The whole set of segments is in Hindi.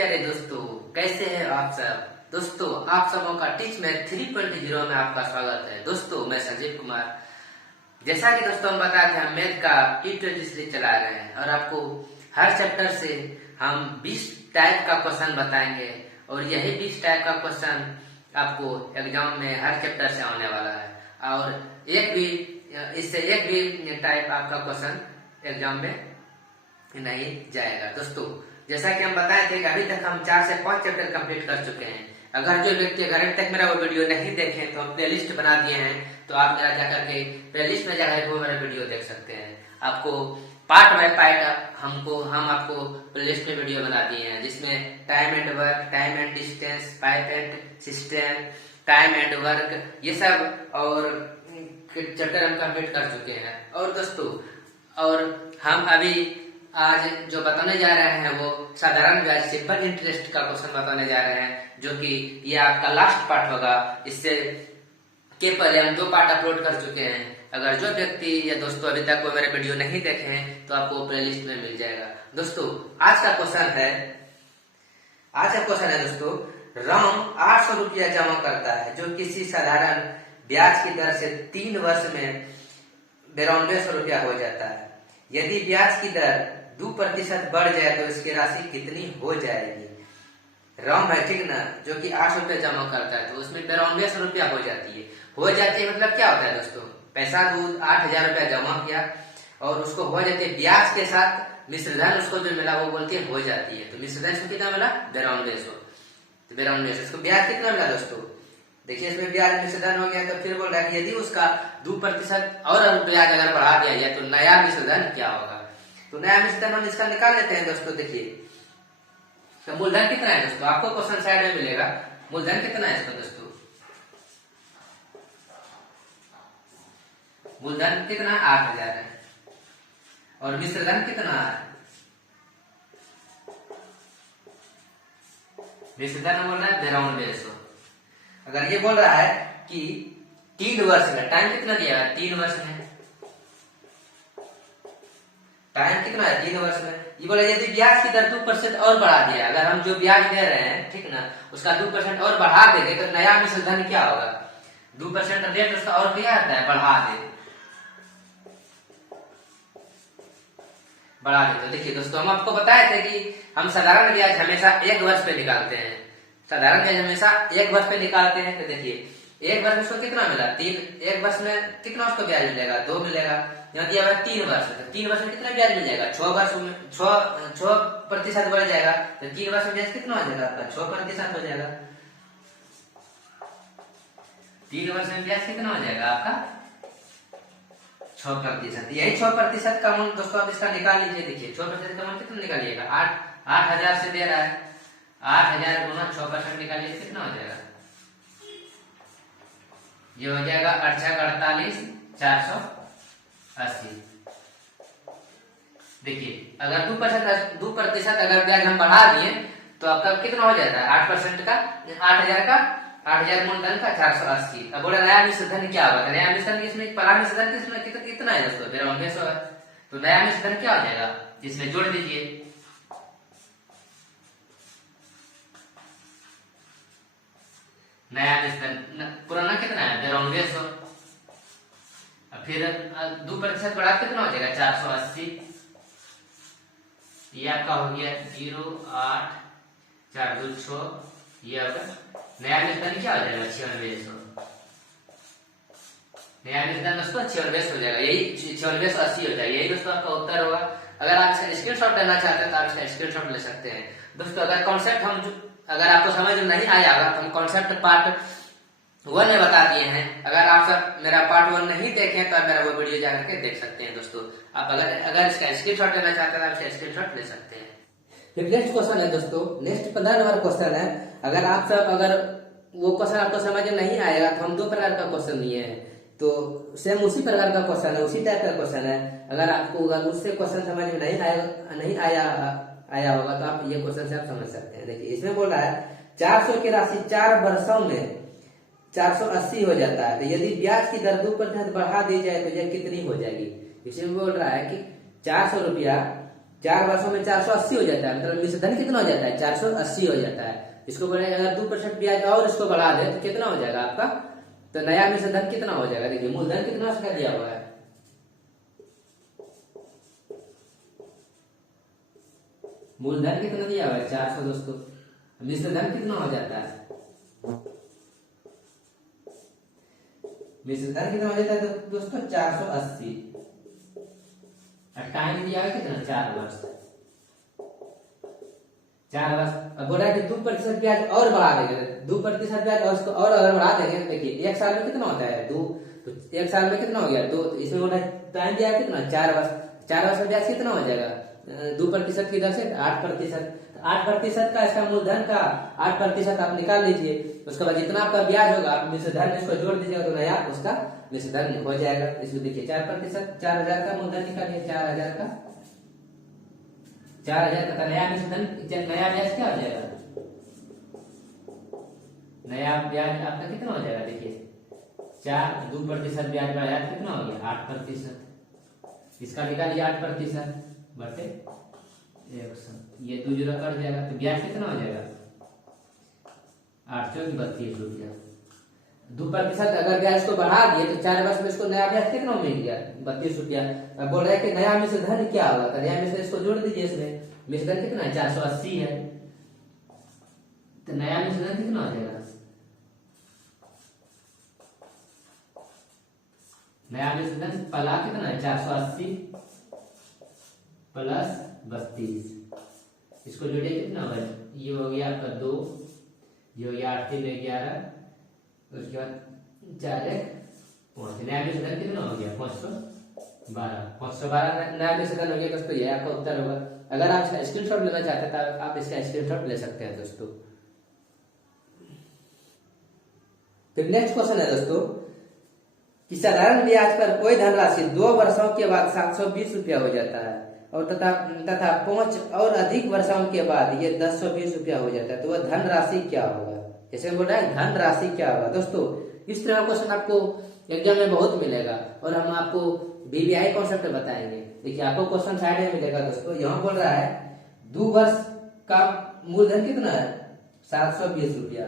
प्यारे दोस्तों, कैसे हैं आप सब। दोस्तों, आप सबों का टीच मैथ 3.0 में आपका स्वागत है। दोस्तों, मैं संजीव कुमार। जैसा कि दोस्तों हम बताए थे, हम मैथ का T20 सीरीज चला रहे हैं और आपको हर चैप्टर से हम 20 टाइप का क्वेश्चन बताएंगे और यही 20 टाइप का क्वेश्चन आपको एग्जाम में हर चैप्टर से आने वाला है और इससे एक भी टाइप आपका क्वेश्चन एग्जाम में नहीं जाएगा। दोस्तों, जैसा कि हम बताए थे कि अभी तक हम 4 से 5 चैप्टर कंप्लीट कर चुके हैं। अगर जो व्यक्ति अगर अभी तक मेरा वो वीडियो नहीं देखे तो हम प्लेलिस्ट बना दिए हैं, तो आप मेरा जाकर के प्लेलिस्ट में जाकर वो मेरा वीडियो देख सकते हैं। आपको पार्ट बाय पार्ट हम आपको प्लेलिस्ट में वीडियो बना दिए हैं, जिसमें time and work, time and distance, pipe and system, time and work, ये सब और चैप्टर हम कंप्लीट कर चुके हैं। और दोस्तों, और हम अभी आज जो बताने जा रहे हैं वो साधारण ब्याज सिंपल इंटरेस्ट का क्वेश्चन बताने जा रहे हैं, जो कि ये आपका लास्ट पार्ट होगा। इससे के पहले हम 2 पार्ट अपलोड कर चुके हैं। अगर जो व्यक्ति या दोस्तों अभी तक वो मेरे वीडियो नहीं देखे हैं तो आपको प्लेलिस्ट में मिल जाएगा। दोस्तों, आज का क्वेश्चन है दोस्तों, राम 800 रुपया जमा करता है जो किसी साधारण ब्याज की दर से 3 वर्ष में 9200 रुपया हो जाता है। यदि ब्याज की दर 2% बढ़ जाए तो इसकी राशि कितनी हो जाएगी। राम है, ठीक ना, जो कि 800 रुपया जमा करता है तो उसमें 9200 रुपया हो जाती है। मतलब क्या होता है दोस्तों, पैसा 8000 रुपया जमा किया और उसको हो जाती है ब्याज के साथ मिश्रधन, उसको जो मिला वो बोल के हो जाती है। तो मिश्रधन इसको कितना मिला, 9200। तो 9200 इसको ब्याज कितना मिला दोस्तों, देखिए इसमें ब्याज मिश्रधन हो गया। तो फिर बोल रहा है कि यदि उसका 2% और ब्याज अगर बढ़ा दिया जाए तो नया मिश्रधन क्या होगा। तो नया मिश्रधन हम इसका निकाल लेते हैं दोस्तों। देखिए, तो मूलधन कितना है दोस्तों, आपको क्वेश्चन साइड में मिलेगा। मूलधन कितना है इसका दोस्तों, मूलधन कितना 8000 है और मिश्रधन कितना है, मिश्रधन बोल रहा है 9200। अगर ये बोल रहा है कि 3 वर्ष में, टाइम कितना दिया है, 3 वर्ष में, टाइम कितना है 3 वर्ष में। ये बोला यदि ब्याज की दर 2% और बढ़ा दिया, अगर हम जो ब्याज दे रहे हैं, ठीक ना, उसका 2% और बढ़ा देंगे तो नया मिश्रधन क्या होगा। 2% रेट उसका और क्या आता है, बढ़ा दे। तो देखिए दोस्तों, हम आपको बताए थे कि हम साधारण ब्याज हमेशा 1 वर्ष पे निकालते हैं। साधारण ब्याज हमेशा 1 वर्ष पे निकालते हैं। तो देखिए 1 वर्ष में उसको कितना मिला, 1 वर्ष में कितना उसको ब्याज मिलेगा, 2 मिलेगा। यहाँ दिया हुआ 3 वर्ष, तो 3 वर्ष में कितना ब्याज मिल जाएगा, 6 वर्ष में 6% बढ़ जाएगा। तो 3 वर्ष में ब्याज कितना हो जाएगा आपका, 6% हो जाएगा। 3 वर्ष में ब्याज कितना हो जाएगा आपका, 6%। यही 6% का अमाउंट दोस्तों आप इसका निकाल लीजिए। देखिए 6% का अमाउंट कितना निकालिएगा, 8000 से दे रहा है, 8000 गुना 6% निकालिए, कितना हो जाएगा, ये हो जाएगा 48 480। देखिए अगर 2% अगर ब्याज हम बढ़ा दिए तो आपका कितना हो जाता है, 8% का 8000 मूलधन का 480। अब बोला नया मिश्रधन क्या होगा, नया मिश्रधन इसमें पहला मिश्रधन कितना है दोस्तों, 9200 है। तो नया मिश्रधन क्या हो जाएगा, इसमें जोड़ दीजिए। नया मिश्रधन पुराना कितना है, 9200। फिर 2% बढ़ा कितना हो जाएगा, 480। ये आपका हो गया 0 8 4 2 6। ये होगा नया मिश्रधन क्या हो जाएगा, 9600। नया मिश्रधन दोस्तों 9600 हो जाएगा, यही 9680 हो जाएगा। यही दोस्तों आपका उत्तर होगा। अगर आप इसका स्क्रीनशॉट लेना चाहते हैं तो आप इसका स्क्रीनशॉट ले सकते हैं। दोस्तों, अगर कॉन्सेप्ट अगर आपको समझ में नहीं आया होगा तो हम कॉन्सेप्ट पार्ट 1 में बता दिए हैं। अगर आप सब मेरा पार्ट 1 नहीं देखें तो आप मेरा वो वीडियो जाकर के देख सकते हैं। दोस्तों, आप अगर इसका स्क्रीनशॉट लेना चाहते हैं तो आप इसका स्क्रीनशॉट ले सकते हैं। फिर नेक्स्ट क्वेश्चन है दोस्तों, नेक्स्ट 15 नंबर क्वेश्चन है। अगर वो क्वेश्चन आपको समझ में नहीं आएगा तो हम 2 प्रकार का क्वेश्चन लिए हैं, तो सेम उसी प्रकार का क्वेश्चन है, उसी टाइप का क्वेश्चन है। अगर आपको उससे क्वेश्चन समझ में नहीं आया होगा तो आप ये क्वेश्चन से आप समझ सकते हैं। देखिए इसमें बोल रहा है 400 की राशि 4 वर्षों में 480 हो जाता है। तो यदि ब्याज की दर 2% बढ़ा दी जाए तो यह कितनी हो जाएगी। इसमें बोल रहा है कि 400 रुपया 4 वर्षों में 480 हो जाता है, मतलब मिश्र धन कितना हो जाता है 480 हो जाता है। इसको बोलेंगे अगर 2% ब्याज और इसको बढ़ा दे तो कितना हो जाएगा आपका, तो नया मिश्र धन कितना हो जाएगा। देखिए मूलधन कितना उसका दिया हुआ है, मूलधन कितना दिया हुआ है 400 दोस्तों, मिश्र धन कितना हो जाता है, मिश्र धन कितना हो जाता है दोस्तों 480। टाइम दिया है कितना 4 वर्ष, 4 वर्ष। अब बोला है कि 2% ब्याज और बढ़ा देंगे, 2% ब्याज और उसको और अगर बढ़ा देंगे, देखिए 1 साल में कितना होता है 2, तो 1 साल में कितना हो गया 2, इसमें बोला टाइम दिया है कितना 4 वर्ष, 4 वर्ष में ब्याज कितना हो जाएगा 2% की दर से 8%, 8% का इसका मूलधन का 8% आप निकाल लीजिए। उसके बाद जितना आपका ब्याज होगा आप मिश्र धन इसको जोड़ दीजिएगा तो नया उसका मिश्र धन हो जाएगा। इसमें देखिए 4%, 4000 का मूलधन निकालिए, 4000 का 4000 का नया मिश्र धन, नया ब्याज क्या हो जाएगा, नया ब्याज आपका कितना हो जाएगा, देखिए 2% ब्याज बढ़ाया कितना हो गया 8%, इसका निकालिए 8% बटे 100, ये 2 जीरो कट जाएगा तो ब्याज कितना हो जाएगा 8 चौक 32 रुपया। 2% अगर ब्याज को बढ़ा दिए तो 4 वर्ष में इसको नया ब्याज कितना मिल गया 32 रुपया। अब बोल रहे हैं कि नया मिश्र धन क्या होगा, तो नया मिश्र इसको जोड़ दीजिए, इसमें मिश्र धन कितना है 480 है, तो नया मिश्र धन कितना हो जाएगा, नया मिश्र धन पला कितना है 480 प्लस 32, इसको जोड़िए कितना होगा, ये हो गया आपका 2, ये हो गया 8 3 11, उसके बाद 4 1 5, नया मिश्र धन कितना हो गया 512 नया मिश्र धन हो गया दोस्तों। ये आपका उत्तर होगा। अगर आप इसका स्क्रीनशॉट लेना चाहते हैं तो आप इसका स्क्रीनशॉट ले सकते हैं दोस्तों। फिर नेक्स्ट क्वेश्चन है दोस्तों कि साधारण ब्याज पर कोई धनराशि 2 वर्षों के बाद 720 रुपया हो जाता है और तथा 5 और अधिक वर्षों के बाद ये 1020 रुपया हो जाता है, तो वह धनराशि क्या होगा। जैसे बोल रहा है धनराशि क्या होगा दोस्तों, इस तरह का क्वेश्चन आपको एग्जाम में बहुत मिलेगा और हम आपको बीबीआई कॉन्सेप्ट बताएंगे। देखिए आपको क्वेश्चन साइड में मिलेगा दोस्तों, यहाँ बोल रहा है 2 वर्ष का मूलधन कितना है 720 रुपया,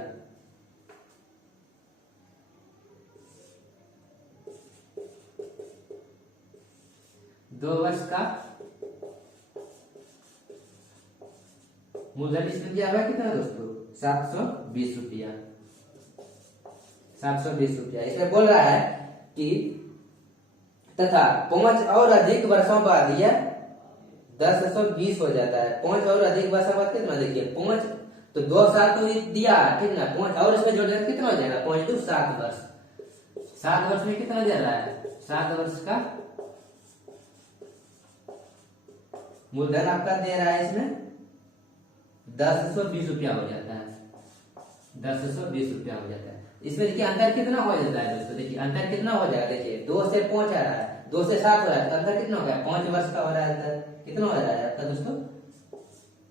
दो वर्ष का मूलधन इसमें दिया हुआ है कितना दोस्तों 720 रुपया, 720 रुपया। इसमें बोल रहा है कि तथा 5 और अधिक वर्षों बाद यह 1020 हो जाता है। 5 और अधिक वर्षों बाद कितना, देखिए 5 तो 2 साल तो दिया ठीक ना, 5 और इसमें जोड़ देना कितना हो जाएगा 5 2 7 वर्ष, 7 वर्ष में कितना दे रहा है 7 वर्ष का मूलधन आपका दे रहा है, इसमें 1020 रुपया हो जाता है, 1020 रुपया हो जाता है। इसमें देखिए अंतर कितना हो जाता है दोस्तों, देखिए अंतर कितना हो जाएगा, देखिए 2 से 5 आ रहा है, 2 से 7 हो रहा है, तो अंतर कितना हो गया 5 वर्ष का हो रहा है, कितना हो रहा है आपका दोस्तों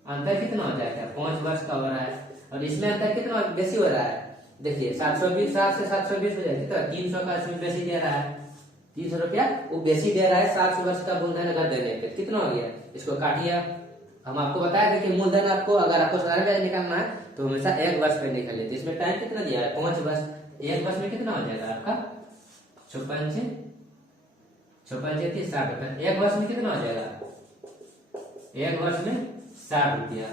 अंतर कितना हो जाएगा 5 वर्ष का हो रहा है। और इसमें अंतर कितना बेसी हो रहा है, देखिए 720 7 से 720 हो जाएगा कितना 300 का इसमें बेसी दे रहा है, 300 रुपया वो बेसी दे रहा है 7 वर्ष का मूलधन अगर देने पे कितना हो गया, इसको काटिए। हम आपको बताया कि मूलधन आपको अगर आपको सारा ब्याज निकालना है तो हमेशा 1 वर्ष पे निकालिए, तो इसमें टाइम कितना दिया है 5 वर्ष, 1 वर्ष में कितना हो जाएगा आपका 56 56 60 रुपया, 1 वर्ष में कितना हो जाएगा 1 वर्ष में 60 रुपया,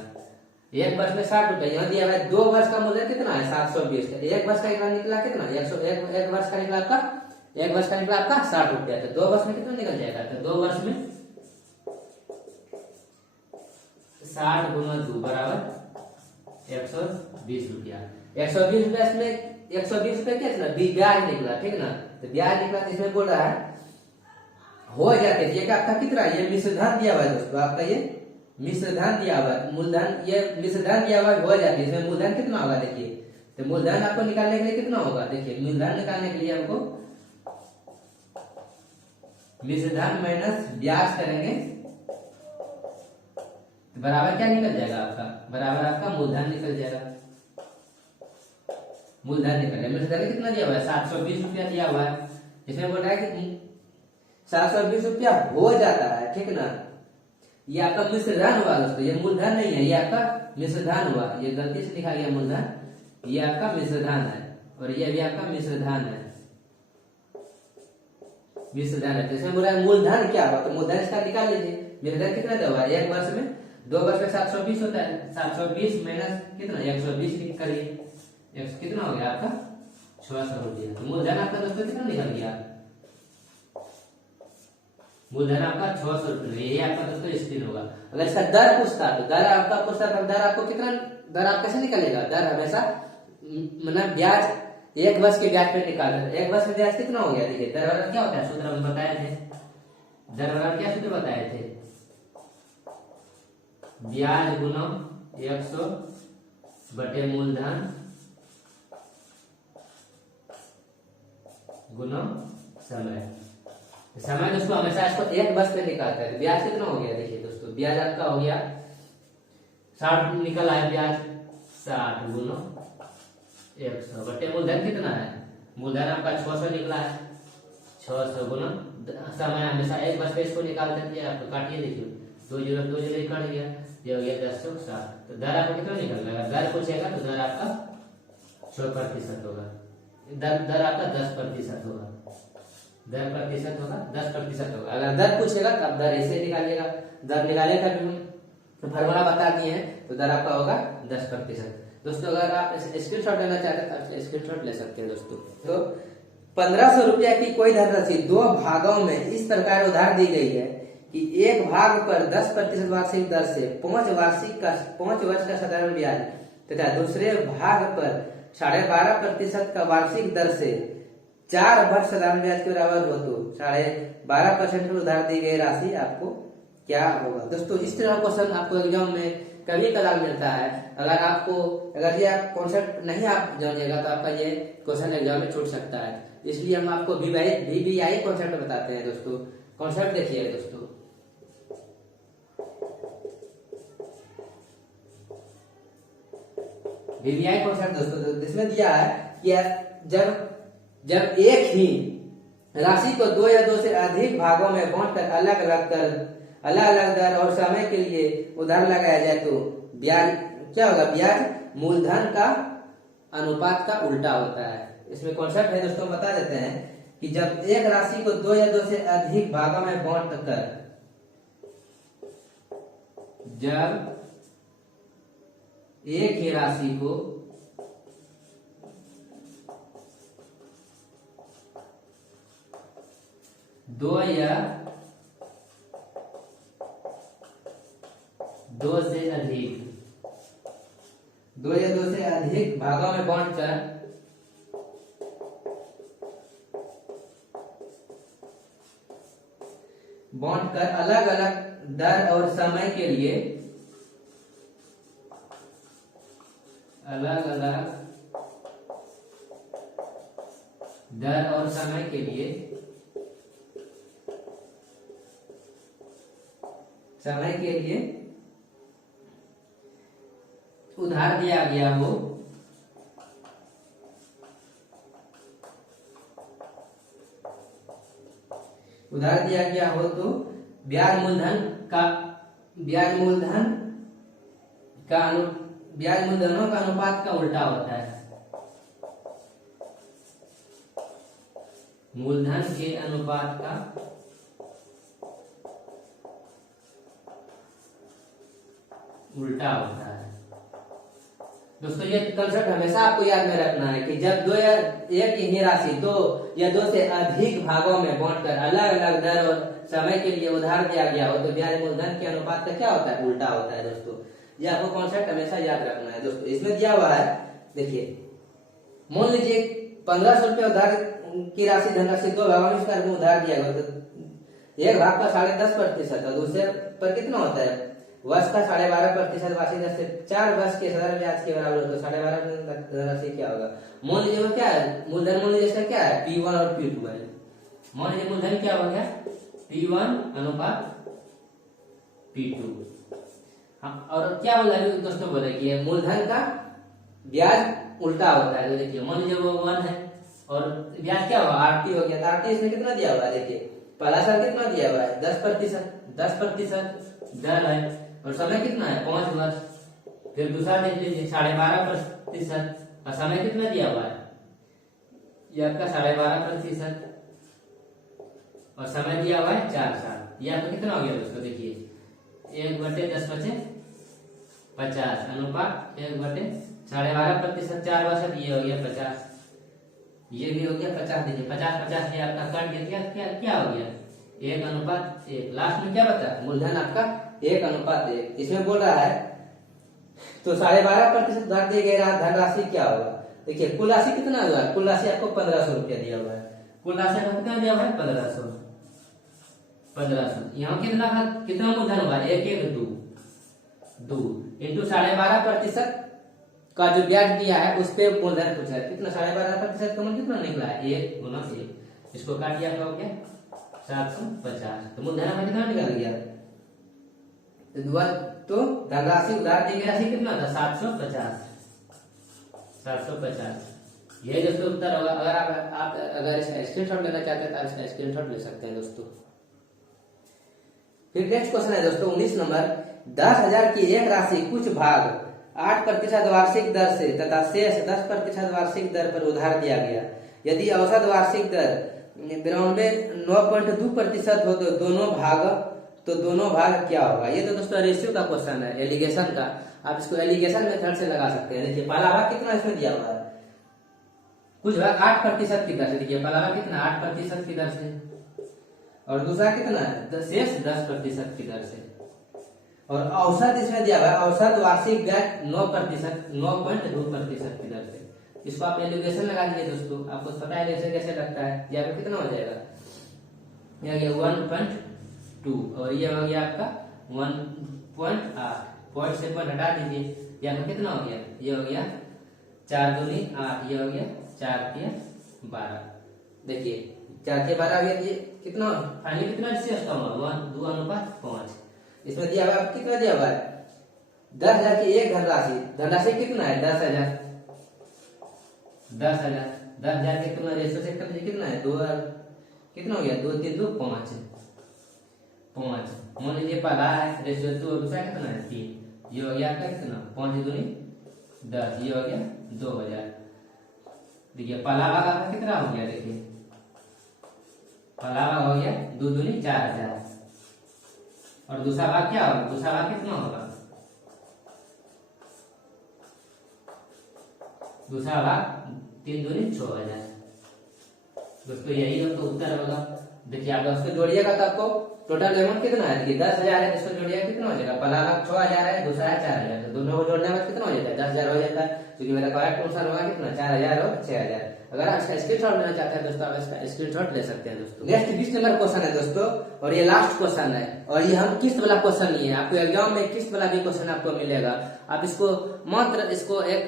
1 वर्ष में 60 रुपया। यहाँ दिया हुआ है 2 वर्ष का मूल्य कितना है 720 का, 1 वर्ष का निकला कितना 1 वर्ष का निकला आपका 1 वर्ष का निकला आपका 60 रुपया, तो 2 वर्ष में कितना निकल जाएगा, तो 2 वर्ष में 60 गुना 2 बराबर 120 रुपया, 120 रुपया इसमें 120 रुपया क्या था ब्याज निकला ठीक ना, तो ब्याज निकला तो इसमें बोल रहा है हो जाते ये क्या आपका कितना, ये मिश्र धन दिया हुआ है दोस्तों, आपका ये मिश्र धन दिया हुआ है, मूलधन ये मिश्र धन दिया हुआ हो जाती है, इसमें मूलधन कितना होगा देखिए, तो मूलधन आपको निकालने के लिए कितना होगा, देखिए मूलधन निकालने के लिए हमको मिश्र धन माइनस ब्याज करेंगे तो बराबर क्या निकल जाएगा आपका, बराबर आपका मूलधन निकल जाएगा, मूलधन निकल जाएगा। मिश्र धन कितना दिया हुआ है 720 रुपया दिया हुआ है, इसमें बोल रहा है कि 720 रुपया हो जाता है ठीक ना, ये आपका मिश्र धन हुआ दोस्तों, ये मूलधन नहीं है, ये आपका मिश्र धन हुआ, ये गलती से लिखा गया मूलधन, ये आपका मिश्र धन है और ये भी आपका मिश्र धन है, मिश्र धन है। जैसे बोला मूलधन क्या हुआ, तो मूलधन इसका निकाल लीजिए। मूलधन कितना हुआ, एक वर्ष में 2 वर्ष में 720 होता है, 720 माइनस कितना 120 करिए, कितना हो गया आपका 600 रुपया। तो मूलधन आपका दोस्तों कितना निकल गया, मूलधन आपका 600 रुपये, यही आपका दोस्तों स्क्रीन होगा। अगर इसका दर पूछता तो दर आपका पूछता तो दर आपको कितना, दर आप कैसे निकलेगा, दर हमेशा मतलब ब्याज एक वर्ष के ब्याज पे निकालना, एक वर्ष में ब्याज कितना हो गया, देखिए दर वाला क्या होता है, सूत्र हम बताए थे, दर वाला क्या सूत्र बताए थे, ब्याज गुना 100 बटे मूलधन गुना समय। समय दोस्तों हमेशा इसको एक वर्ष पे निकालता है, ब्याज कितना हो गया, देखिए दोस्तों ब्याज आपका हो गया 60 निकल आया ब्याज, 60 गुना 100 बटे मूलधन कितना है, मूलधन आपका 600 निकला है, 600 गुना समय, हमेशा एक वर्ष पे इसको निकालते हैं, आपको काटिए, देखिए 2 जीरो कट गया, ये हो गया 1060। तो दर आपको कितना निकल रहा है, दर पूछेगा तो दर आपका 100% होगा, दर आपका 10% होगा, 10% होगा, 10% होगा। अगर दर पूछेगा तो आप दर ऐसे निकालिएगा, दर निकाले का भी फॉर्मूला बता दिए हैं, तो दर आपका होगा 10%। दोस्तों अगर आप स्क्रीनशॉट लेना चाहते हैं तो स्क्रीनशॉट ले सकते हैं दोस्तों। तो 1500 रुपया की कोई धनराशि 2 भागों में इस प्रकार उधार दी गई है कि एक भाग पर 10% वार्षिक दर से 5 वर्ष का साधारण ब्याज तथा दूसरे भाग पर 12.5% का वार्षिक दर से 4 वर्ष साधारण ब्याज के बराबर हो तो 12.5% उधार दी गई राशि आपको क्या होगा। दोस्तों इस तरह क्वेश्चन आपको एग्जाम में कभी कदार मिलता है। अगर ये कॉन्सेप्ट नहीं आप जानिएगा तो आपका ये क्वेश्चन एग्जाम में छूट सकता है, इसलिए हम आपको VBI कॉन्सेप्ट बताते हैं दोस्तों। कॉन्सेप्ट देखिए दोस्तों, VBI कॉन्सेप्ट दोस्तों जिसमें दिया है कि जब एक ही राशि को 2 या 2 से अधिक भागों में बांटकर अलग अलग दर और समय के लिए उधार लगाया जाए तो ब्याज क्या होगा, ब्याज मूलधन का अनुपात का उल्टा होता है। इसमें कॉन्सेप्ट है दोस्तों, बता देते हैं कि जब एक राशि को 2 या 2 से अधिक भागों में बांटकर, जब एक ही राशि को 2 या 2 से अधिक भागों में बांटकर अलग अलग दर और समय के लिए उधार दिया गया हो, तो ब्याज मूलधनों का अनुपात का उल्टा होता है। मूलधन के अनुपात का उल्टा होता है। दोस्तों ये कंसेप्ट हमेशा आपको याद में रखना है कि जब एक ही राशि 2 या 2 से अधिक भागों में बांटकर अलग अलग दर और समय के लिए उधार दिया गया हो तो ब्याज मूलधन के अनुपात का क्या होता है, उल्टा होता है। दोस्तों ये आपको कॉन्सेप्ट हमेशा याद रखना है। दोस्तों इसमें दिया हुआ है, देखिए मान लीजिए 1500 रुपये उधार की राशि धनराशि 2 भागों में इसका उधार दिया गया, तो एक भाग का 10.5% और दूसरे पर कितना होता है, वर्ष का 12.5% वार्षिक दर से 4 वर्ष के साधारण ब्याज के बराबर हो तो 12.5% धनराशि क्या होगा। मान लीजिए वो क्या है, मूलधन मान लीजिए इसका क्या है, P1 और P2 है। मान लीजिए मूलधन क्या हो गया, P1 अनुपात P2। हाँ, और क्या बोला दोस्तों, बोले कि मूलधन का ब्याज उल्टा होता है। तो देखिए मान लीजिए वो 1 है और ब्याज क्या होगा, RT हो गया, तो RT इसमें कितना दिया हुआ है, देखिए पहला साल कितना दिया हुआ है 10% दर है, और समय कितना है 5 वर्ष। फिर दूसरा देख लीजिए 12.5% का समय कितना दिया हुआ है, ये आपका 12.5% और समय दिया हुआ है 4 साल। ये आपका कितना हो गया दोस्तों, देखिए 1/10/50 अनुपात 1/12.5%, 4 वर्ष, ये हो गया 50, ये भी हो गया 50। देखिए 50-50 ये आपका कट गया, क्या हो गया 1:1। लास्ट में क्या बचा, मूलधन आपका 1:1। इसमें बोल रहा है तो 12.5% धन दिए गए धनराशि क्या होगा। देखिए कुल राशि कितना हुआ है, कुल राशि आपको 1500 रुपया दिया हुआ है। कुल राशि आपको कितना दिया हुआ है 1500। यहाँ कितना मूलधन हुआ, 2 इंटू 12.5% का जो ब्याज दिया है उस पे मूलधन पूछा है कितना, 12.5% का मूल कितना निकला है 1 गुना 1, इसको काट दिया हो गया 750। तो मूलधन हमें कितना निकल गया, तो धनराशि उधार दी गई राशि कितना था 750। ये दोस्तों उत्तर होगा। अगर आप अगर इसका स्क्रीनशॉट लेना चाहते हैं तो आप इसका स्क्रीनशॉट ले सकते हैं दोस्तों। फिर नेक्स्ट क्वेश्चन है दोस्तों 19 नंबर, 10,000 की एक राशि कुछ भाग 8% वार्षिक दर से तथा शेष 10% वार्षिक दर पर उधार दिया गया। यदि औसत वार्षिक दर 9.2% हो तो दोनों भाग क्या होगा। ये तो दोस्तों रेशियो का क्वेश्चन है, एलिगेशन का। आप इसको एलिगेशन मेथड से लगा सकते हैं। देखिए पहला भाग कितना इसमें दिया हुआ है, कुछ भाग 8% की दर से। देखिए पहला भाग कितना 8% की दर से, और दूसरा कितना है शेष 10% की दर से, और औसत इसमें दिया हुआ है औसत वार्षिक ब्याज 9.2% की दर से। इसको आप एलिगेशन लगा दीजिए दोस्तों, आपको पता है ऐसे कैसे लगता है। यहाँ पे कितना हो जाएगा, ये गया 1.2 और ये हो गया आपका 1.8, पॉइंट से पॉइंट हटा दीजिए, यहाँ पे कितना हो गया, ये हो गया 4 दूनी 8, ये हो गया 4 के 12। देखिए 4 के 12 हो गया, ये कितना फाइनली कितना शेष कम हुआ 2:5। इसमें दिया हुआ कितना दिया हुआ है 10,000 की एक धनराशि कितना है 10,000 के कितना रेशो से कितना है 2, कितना हो गया 2 3 2 5। मान लीजिए पहला है रेशो 2, दूसरा कितना है 3, ये हो गया आपका कितना 5 दूनी 10, ये हो गया 2,000। देखिए पहला भाग आपका कितना हो गया, देखिए पहला भाग हो गया 2 दूनी 4,000, और दूसरा भाग क्या होगा, दूसरा भाग कितना होगा, दूसरा भाग 3 दूनी 6,000। दोस्तों यही आपका उत्तर होगा। देखिए आप उसको जोड़िएगा तो आपको टोटल अमाउंट कितना है, देखिए 10,000 है, इसको जोड़िएगा कितना हो जाएगा, पहला भाग 6,000 है, दूसरा है 4,000, तो दोनों को जोड़ने में कितना हो जाता है 10,000 हो जाता है। क्योंकि मेरा करेक्ट आंसर होगा कितना 4,000 और 6,000। अगर आप इसका स्क्रीनशॉट लेना चाहते हैं दोस्तों, आप इसका स्क्रीनशॉट ले सकते हैं दोस्तों। नेक्स्ट 20 नंबर क्वेश्चन है दोस्तों, और ये लास्ट क्वेश्चन है, और ये हम किस्त वाला क्वेश्चन नहीं है। आपको एग्जाम में किस्त वाला भी क्वेश्चन आपको मिलेगा। आप इसको मात्र इसको एक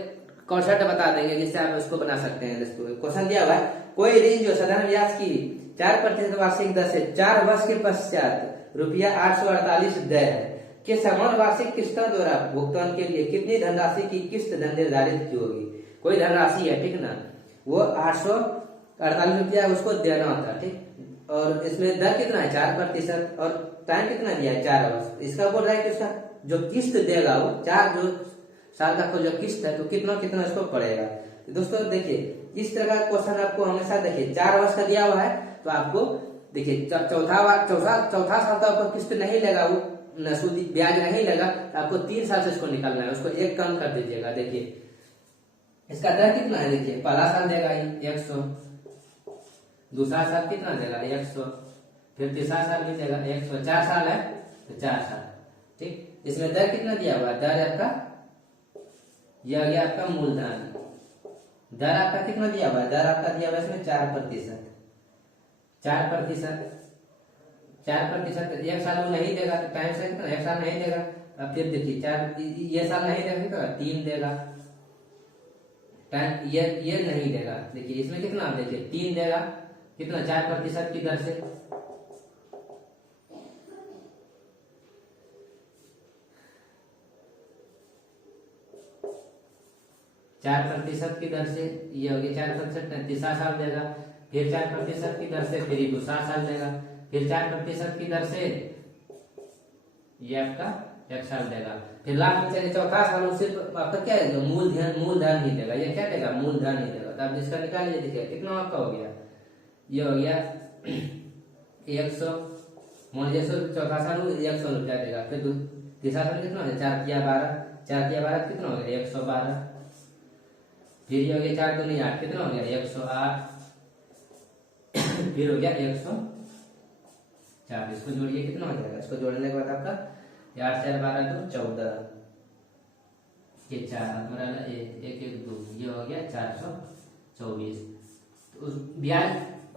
कॉन्सेप्ट बता देंगे जिससे आप इसको बना सकते हैं दोस्तों। क्वेश्चन दिया हुआ है, कोई ऋण जो साधारण ब्याज की 4% वार्षिक दर से 4 वर्ष के पश्चात ₹848 दर है के समान वार्षिक किस्तों द्वारा भुगतान के लिए कितनी धनराशि की किस्त निर्धारित की होगी। कोई धनराशि है ठीक ना, वो 848 रुपया उसको देना होता है ठीक, और इसमें दर कितना है 4% और टाइम कितना दिया है 4 वर्ष। इसका बोल रहा है कि उसका जो किस्त देगा वो 4 जो साल का जो किस्त है तो कितना कितना इसको पड़ेगा। तो दोस्तों देखिए इस तरह का क्वेश्चन आपको हमेशा देखिए 4 वर्ष का दिया हुआ है तो आपको देखिए चौथा साल का आपको किस्त नहीं लेगा, वो सूदी ब्याज नहीं लेगा, तो आपको 3 साल से इसको निकालना है, उसको एक कम कर दीजिएगा। देखिए इसका दर कितना है, देखिए पहला साल देगा 100, दूसरा साल कितना देगा 100, फिर तीसरा साल भी देगा 100, 4 साल है तो 4 साल ठीक। इसमें दर कितना दिया हुआ, दर आपका यह गया आपका मूलधन। दर आपका कितना दिया हुआ, दर आपका दिया हुआ इसमें 4%। 4% एक साल वो नहीं देगा, टाइम से कितना एक साल नहीं देगा। अब फिर देखिए 4 ये साल नहीं देगा कितना 3 देगा, टाइम ये नहीं देगा। देखिए इसमें कितना देखिए 3 देगा, कितना 4% की दर से। चार प्रतिशत की दर से ये हो गया 4%, तीसरा साल देगा, फिर 4% की दर से फिर दूसरा साल देगा, फिर 4% की दर से ये आपका 1 साल देगा। फिर लास्ट में चलिए चौथा साल में सिर्फ आपका क्या है, मूलधन ही देगा। ये क्या देगा, मूलधन ही देगा। तो आप जिसका निकाल लीजिए, देखिए कितना आपका हो गया, ये हो गया 100, मान लीजिए चौथा साल में 100 रुपया देगा। फिर तीसरा साल कितना हो गया, 4 तिया 12, 4 तिया 12 कितना हो गया, 112। फिर ये हो गया 4 दूनी 8, कितना हो गया, 108। फिर हो गया 140, इसको जोड़िए कितना हो जाएगा, इसको जोड़ने के बाद आपका 8 4 12 2 14, ये 4 1 1 2, ये हो गया 424। तो ब्याज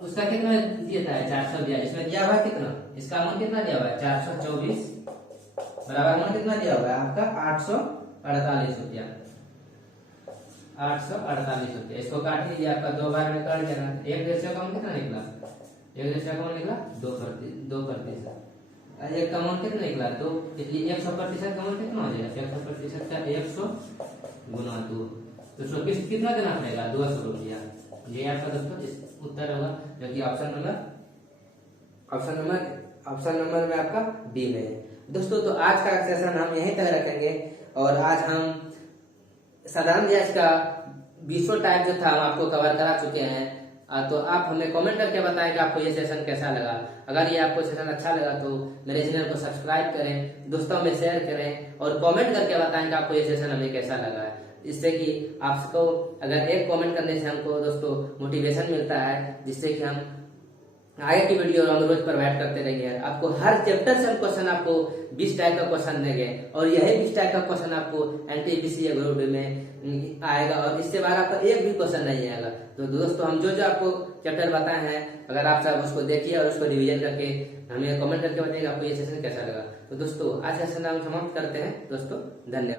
उसका कितना देता है, 442। इसमें दिया हुआ कितना, इसका अमाउंट कितना दिया हुआ है, 424 बराबर अमाउंट कितना दिया हुआ है आपका 848 रुपया, 848 रुपया। इसको काट लीजिए, आपका 2 बार में कट जाएगा। 1 का अमाउंट कितना निकला, 1 का अमाउंट निकला 2%। एक का अमाउंट कितना निकला 2, इसलिए 100% का अमाउंट कितना हो जाएगा, 100% का 100 गुना 2, तो इसको कितना देना पड़ेगा, 200 रुपया। ये आपका दोस्तों उत्तर होगा, जो कि ऑप्शन नंबर में आपका डी में है। दोस्तों तो आज का सेशन हम यहीं तक रखेंगे, और आज हम साधारण ब्याज का 20 टाइप जो था हम आपको कवर करा चुके हैं। तो आप हमें कमेंट करके बताएं कि आपको ये सेशन कैसा लगा। अगर ये आपको सेशन अच्छा लगा तो मेरे चैनल को सब्सक्राइब करें, दोस्तों में शेयर करें, और कमेंट करके बताएं कि आपको ये सेशन हमें कैसा लगा। इससे कि आपको अगर एक कमेंट करने से हमको दोस्तों मोटिवेशन मिलता है, जिससे कि हम आगे की वीडियो हम रोज प्रोवाइड करते रहेंगे। आपको हर चैप्टर से क्वेश्चन आपको 20 टाइप का क्वेश्चन देंगे, और यही 20 टाइप का क्वेश्चन आपको NTPC ग्रुप में आएगा, और इससे बाहर आपका एक भी क्वेश्चन नहीं आएगा। तो दोस्तों हम जो आपको चैप्टर बताए हैं, अगर आप सब उसको देखिए और उसको रिवीजन करके हमें कमेंट करके बताइएगा आपको ये सेशन कैसा लगा। तो दोस्तों आज सेशन हम समाप्त करते हैं दोस्तों, धन्यवाद।